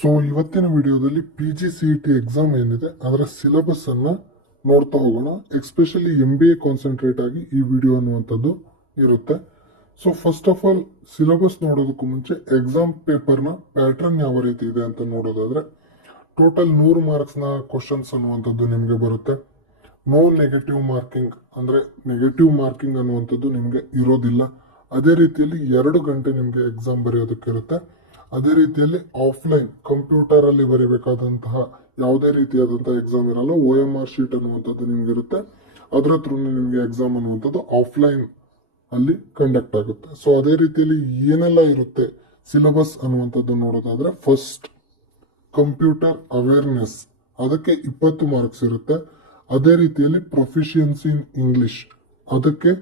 So ಇವತ್ತಿನ ವಿಡಿಯೋದಲ್ಲಿ PGCET exam ಏನಿದೆ ಅದರ ಸಿಲೆಬಸ್ ಅನ್ನ ನೋಡ್ತಾ ಹೋಗೋಣ. ಎಕ್ಸ್ಪೆಷಲಿ MBA ಕಾನ್ಸಂಟ್ರೇಟ್ ಆಗಿ ಈ ವಿಡಿಯೋ ಅನ್ನುವಂಥದ್ದು ಇರುತ್ತೆ. So first of all syllabus ನೋಡೋದಕ್ಕೂ ಮುಂಚೆ ಎಕ್ಸಾಮ್ ಪೇಪರ್ನ ಪ್ಯಾಟರ್ನ್ ಯಾವ ರೀತಿ ಇದೆ ಅಂತ ನೋಡೋದಾದ್ರೆ ಟೋಟಲ್ 100 ಮಾರ್ಕ್ಸ್ನ ಕ್ವಶನ್ಸ್ ಅನ್ನುವಂಥದ್ದು ನಿಮಗೆ ಬರುತ್ತೆ. ನೋ ನೆಗೆಟಿವ್ ಮಾರ್ಕಿಂಗ್, ಅಂದ್ರೆ ನೆಗೆಟಿವ್ ಮಾರ್ಕಿಂಗ್ ಅನ್ನುವಂಥದ್ದು ನಿಮಗೆ ಇರೋದಿಲ್ಲ. ಅದೇ ರೀತಿಯಲ್ಲಿ 2 ಗಂಟೆ ನಿಮಗೆ ಎಕ್ಸಾಮ್ ಬರೆಯೋದಕ್ಕಿರುತ್ತೆ. ಅದೇ ರೀತಿಯಲ್ಲಿ ಆಫ್ಲೈನ್ ಕಂಪ್ಯೂಟರ್ ಅಲ್ಲಿ ಬರೀಬೇಕಾದಂತಹ ಯಾವುದೇ ರೀತಿಯಾದಂತಹ ಎಕ್ಸಾಮ್ ಇರಲ್ಲ. OMR ಶೀಟ್ ಅನ್ನುವಂಥದ್ದು ನಿಮ್ಗೆ ಇರುತ್ತೆ. ಅದರ ಥ್ರೂ ನಿಮ್ಗೆ ಎಕ್ಸಾಮ್ ಅನ್ನುವಂಥದ್ದು ಆಫ್ಲೈನ್ ಅಲ್ಲಿ ಕಂಡಕ್ಟ್ ಆಗುತ್ತೆ. ಸೊ ಅದೇ ರೀತಿಯಲ್ಲಿ ಏನೆಲ್ಲ ಇರುತ್ತೆ ಸಿಲೆಬಸ್ ಅನ್ನುವಂಥದ್ದು ನೋಡೋದಾದ್ರೆ ಫಸ್ಟ್ ಕಂಪ್ಯೂಟರ್ ಅವೇರ್ನೆಸ್, ಅದಕ್ಕೆ 20 ಮಾರ್ಕ್ಸ್ ಇರುತ್ತೆ. ಅದೇ ರೀತಿಯಲ್ಲಿ ಪ್ರೊಫಿಷಿಯನ್ಸಿ ಇನ್ ಇಂಗ್ಲಿಷ್, ಅದಕ್ಕೆ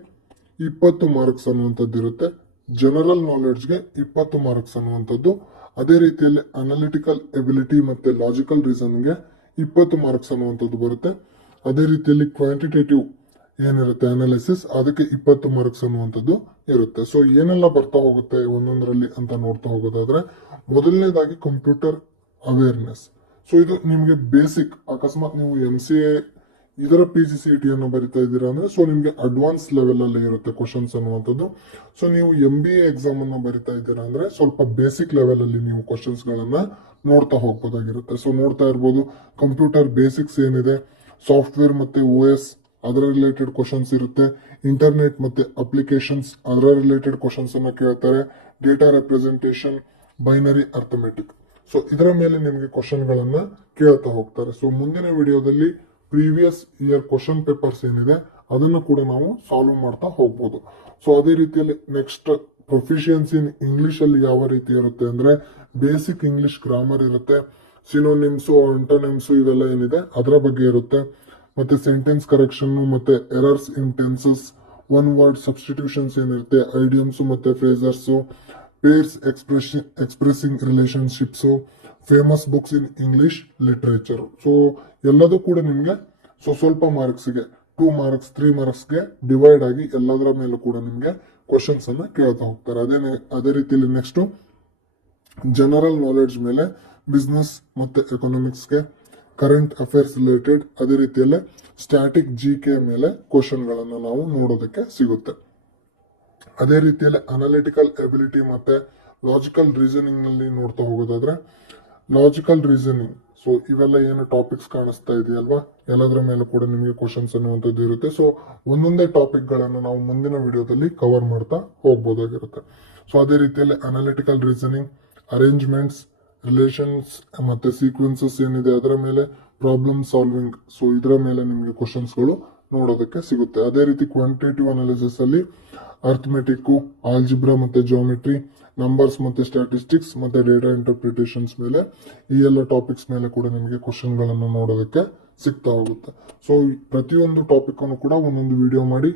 20 ಮಾರ್ಕ್ಸ್ ಅನ್ನುವಂಥದ್ದು ಇರುತ್ತೆ. ಜನರಲ್ ನಾಲೆಡ್ಜ್ಗೆ 20 ಮಾರ್ಕ್ಸ್ ಅನ್ನುವಂಥದ್ದು. ಅದೇ ರೀತಿಯಲ್ಲಿ ಅನಾಲಿಟಿಕಲ್ ಎಬಿಲಿಟಿ ಮತ್ತೆ ಲಾಜಿಕಲ್ ರೀಸನ್ಗೆ 20 ಮಾರ್ಕ್ಸ್ ಅನ್ನುವಂಥದ್ದು ಬರುತ್ತೆ. ಅದೇ ರೀತಿಯಲ್ಲಿ ಕ್ವಾಂಟಿಟೇಟಿವ್ ಏನಿರುತ್ತೆ ಅನಾಲಿಸಿಸ್, ಅದಕ್ಕೆ 20 ಮಾರ್ಕ್ಸ್ ಅನ್ನುವಂಥದ್ದು ಇರುತ್ತೆ. ಸೊ ಏನೆಲ್ಲ ಬರ್ತಾ ಹೋಗುತ್ತೆ ಒಂದೊಂದರಲ್ಲಿ ಅಂತ ನೋಡ್ತಾ ಹೋಗೋದಾದ್ರೆ ಮೊದಲನೇದಾಗಿ ಕಂಪ್ಯೂಟರ್ ಅವೇರ್ನೆಸ್. ಸೊ ಇದು ನಿಮಗೆ ಬೇಸಿಕ್. ಅಕಸ್ಮಾತ್ ನೀವು MCA ಇದರ PGCET ಅನ್ನು ಬರಿತಾ ಇದ್ದೀರಾ ಅಂದ್ರೆ ಸೊ ನಿಮ್ಗೆ ಅಡ್ವಾನ್ಸ್ ಲೆವೆಲ್ ಅಲ್ಲಿ ಇರುತ್ತೆ ಕ್ವಶನ್ಸ್ ಅನ್ನುವಂಥದ್ದು. ಸೊ ನೀವು MBA ಎಕ್ಸಾಮ್ ಅನ್ನು ಬರಿತಾ ಇದ್ದೀರಾ ಅಂದ್ರೆ ಸ್ವಲ್ಪ ಬೇಸಿಕ್ ಲೆವೆಲ್ ಅಲ್ಲಿ ನೀವು ಕ್ವಶನ್ಸ್ ಗಳನ್ನ ನೋಡ್ತಾ ಹೋಗ್ಬೋದಾಗಿರುತ್ತೆ. ಸೊ ನೋಡ್ತಾ ಇರ್ಬೋದು ಕಂಪ್ಯೂಟರ್ ಬೇಸಿಕ್ಸ್ ಏನಿದೆ, ಸಾಫ್ಟ್ವೇರ್ ಮತ್ತೆ OS ಅದರ ರಿಲೇಟೆಡ್ ಕ್ವಶನ್ಸ್ ಇರುತ್ತೆ. ಇಂಟರ್ನೆಟ್ ಮತ್ತೆ ಅಪ್ಲಿಕೇಶನ್ಸ್ ಅದರ ರಿಲೇಟೆಡ್ ಕ್ವಶನ್ಸ್ ಅನ್ನ ಕೇಳ್ತಾರೆ. Data representation, binary arithmetic. So ಇದರ ಮೇಲೆ ನಿಮಗೆ ಕ್ವಶನ್ ಗಳನ್ನ ಕೇಳ್ತಾ ಹೋಗ್ತಾರೆ. ಸೊ ಮುಂದಿನ ವಿಡಿಯೋದಲ್ಲಿ ಪ್ರೀವಿಯಸ್ ಇಯರ್ ಕ್ವಶನ್ ಪೇಪರ್ಸ್ ಏನಿದೆ ಅದನ್ನು ಕೂಡ ನಾವು ಸಾಲ್ವ್ ಮಾಡ್ತಾ ಹೋಗ್ಬೋದು. ಸೊ ಅದೇ ರೀತಿಯಲ್ಲಿ ನೆಕ್ಸ್ಟ್ ಪ್ರೊಫಿಷಿಯನ್ಸಿ ಇನ್ ಇಂಗ್ಲಿಷ್ ಅಲ್ಲಿ ಯಾವ ರೀತಿ ಇರುತ್ತೆ ಅಂದ್ರೆ ಬೇಸಿಕ್ ಇಂಗ್ಲಿಷ್ ಗ್ರಾಮರ್ ಇರುತ್ತೆ. ಸಿನೋನಿಮ್ಸು, ಆಂಟೋನಿಮ್ಸು ಇವೆಲ್ಲ ಏನಿದೆ ಅದರ ಬಗ್ಗೆ ಇರುತ್ತೆ. ಮತ್ತೆ ಸೆಂಟೆನ್ಸ್ ಕರೆಕ್ಷನ್ ಮತ್ತೆ errors in tenses, one word substitutions ಏನಿರುತ್ತೆ, ಐಡಿಯಮ್ಸ್ ಮತ್ತೆ phrases, pairs expressing relationships, famous books in English literature. So ಎಲ್ಲದೂ ಕೂಡ ನಿಮ್ಗೆ ಸ್ವಲ್ಪ ಮಾರ್ಕ್ಸ್ಗೆ 2 ಮಾರ್ಕ್ಸ್ 3 ಮಾರ್ಕ್ಸ್ಗೆ ಡಿವೈಡ್ ಆಗಿ ಎಲ್ಲದರ ಮೇಲೂ ಕೂಡ ನಿಮ್ಗೆ ಕ್ವಶನ್ಸ್ ಅನ್ನ ಕೇಳ್ತಾ ಹೋಗ್ತಾರೆ. ಅದೇ ರೀತಿಯಲ್ಲಿ ನೆಕ್ಸ್ಟ್ ಜನರಲ್ ನಾಲೆಡ್ಜ್ ಮೇಲೆ ಬಿಸ್ನೆಸ್ ಮತ್ತೆ ಎಕನಾಮಿಕ್ಸ್ಗೆ, ಕರೆಂಟ್ ಅಫೇರ್ಸ್ ರಿಲೇಟೆಡ್, ಅದೇ ರೀತಿಯಲ್ಲೇ ಸ್ಟ್ಯಾಟಿಕ್ GK ಮೇಲೆ ಕ್ವಶನ್ ಗಳನ್ನ ನಾವು ನೋಡೋದಕ್ಕೆ ಸಿಗುತ್ತೆ. ಅದೇ ರೀತಿಯಲ್ಲಿ ಅನಾಲಿಟಿಕಲ್ ಎಬಿಲಿಟಿ ಮತ್ತೆ ಲಾಜಿಕಲ್ ರೀಸನಿಂಗ್ ನಲ್ಲಿ ನೋಡ್ತಾ ಹೋಗೋದಾದ್ರೆ ಲಾಜಿಕಲ್ ರೀಸನಿಂಗ್, ಸೊ ಇವೆಲ್ಲ ಏನು ಟಾಪಿಕ್ಸ್ ಕಾಣಿಸ್ತಾ ಇದೆಯಲ್ವಾ ಎಲ್ಲದರ ಮೇಲೆ ಕೂಡ ನಿಮಗೆ ಕ್ವಶನ್ಸ್ ಅನ್ನುವಂಥದ್ದು ಇರುತ್ತೆ. ಸೊ ಒಂದೊಂದೇ ಟಾಪಿಕ್ ಗಳನ್ನ ನಾವು ಮುಂದಿನ ವಿಡಿಯೋದಲ್ಲಿ ಕವರ್ ಮಾಡ್ತಾ ಹೋಗ್ಬೋದಾಗಿರುತ್ತೆ. ಸೊ ಅದೇ ರೀತಿಯಲ್ಲಿ ಅನಾಲಿಟಿಕಲ್ ರೀಸನಿಂಗ್, ಅರೇಂಜ್ಮೆಂಟ್ಸ್, ರಿಲೇಷನ್ಸ್ ಮತ್ತೆ ಸೀಕ್ವೆನ್ಸಸ್ ಏನಿದೆ ಅದರ ಮೇಲೆ, ಪ್ರಾಬ್ಲಮ್ ಸಾಲ್ವಿಂಗ್, ಸೊ ಇದರ ಮೇಲೆ ನಿಮಗೆ ಕ್ವಶನ್ಸ್ ಗಳು ನೋಡೋದಕ್ಕೆ ಸಿಗುತ್ತೆ. ಅದೇ ರೀತಿ ಕ್ವಾಂಟಿಟೇಟಿವ್ ಅನಾಲಿಸಿಸ್ ಅಲ್ಲಿ ಅರ್ಥಮೆಟಿಕ್, ಆಲ್ಜಿಬ್ರಾ ಮತ್ತೆ ಜಾಮೆಟ್ರಿ, ನಂಬರ್ಸ್ ಮತ್ತೆ ಸ್ಟ್ಯಾಟಿಸ್ಟಿಕ್ಸ್ ಮತ್ತೆ ಡೇಟಾ ಇಂಟರ್ಪ್ರಿಟೇಷನ್ಸ್ ಮೇಲೆ ಈ ಎಲ್ಲ ಟಾಪಿಕ್ಸ್ ಮೇಲೆ ಕೂಡ ನಿಮಗೆ ಕ್ವಶನ್ ಗಳನ್ನು ನೋಡೋದಕ್ಕೆ ಸಿಗ್ತಾ ಹೋಗುತ್ತೆ. ಸೊ ಪ್ರತಿಯೊಂದು ಟಾಪಿಕ್ ಅನ್ನು ಕೂಡ ಒಂದೊಂದು ವಿಡಿಯೋ ಮಾಡಿ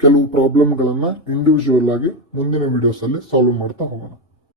ಕೆಲವು ಪ್ರಾಬ್ಲಮ್ ಗಳನ್ನ ಇಂಡಿವಿಜುವಲ್ ಆಗಿ ಮುಂದಿನ ವಿಡಿಯೋಸ್ ಅಲ್ಲಿ ಸಾಲ್ವ್ ಮಾಡ್ತಾ ಹೋಗೋಣ.